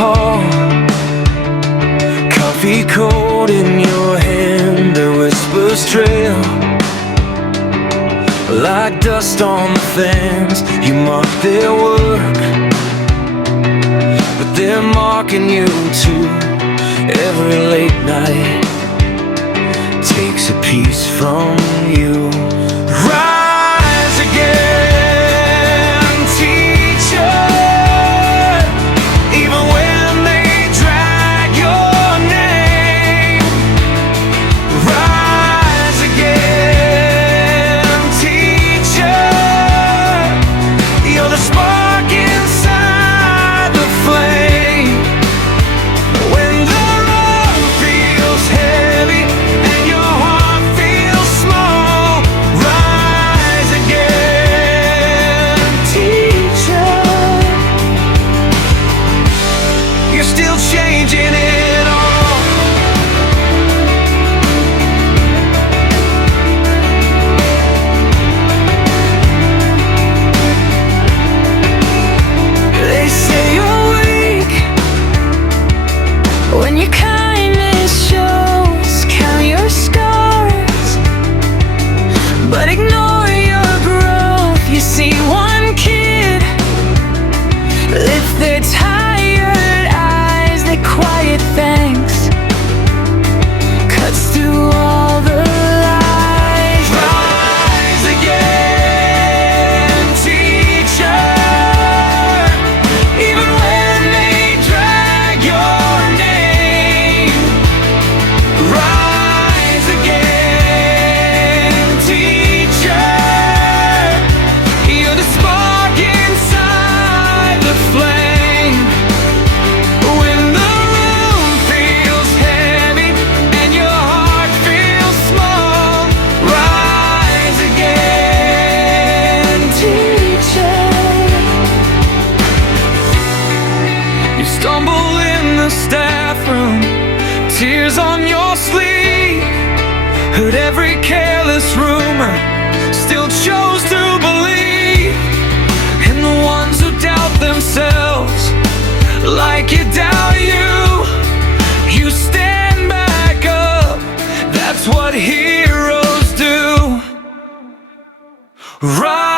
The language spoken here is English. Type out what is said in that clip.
hall, coffee cold in your hand, the whispers trail like dust on the fans. You mark their work, but they're marking you too. Every late night takes a piece from you. Rise again, teacher, even when they drag your name. Rise again, teacher, you're the spark inside the flame. When the road feels heavy and your heart feels small, rise again, teacher. You're still changing it all. They say you're weak when your kindness shows. Count your scars, but ignore your growth. You see one kid lift their tired eyes, their quiet thanks cuts through all the lies. Rise again, teacher, even when they drag your name. Rise again, teacher, you're the spark inside the flame. When the room feels heavy and your heart feels small, rise again, teacher. You stumble in the staff room, tears on your sleeve, heard every careless rumor, still chose to believe in the ones who doubt themselves like you doubt you. You stand back up, that's what heroes do. Rise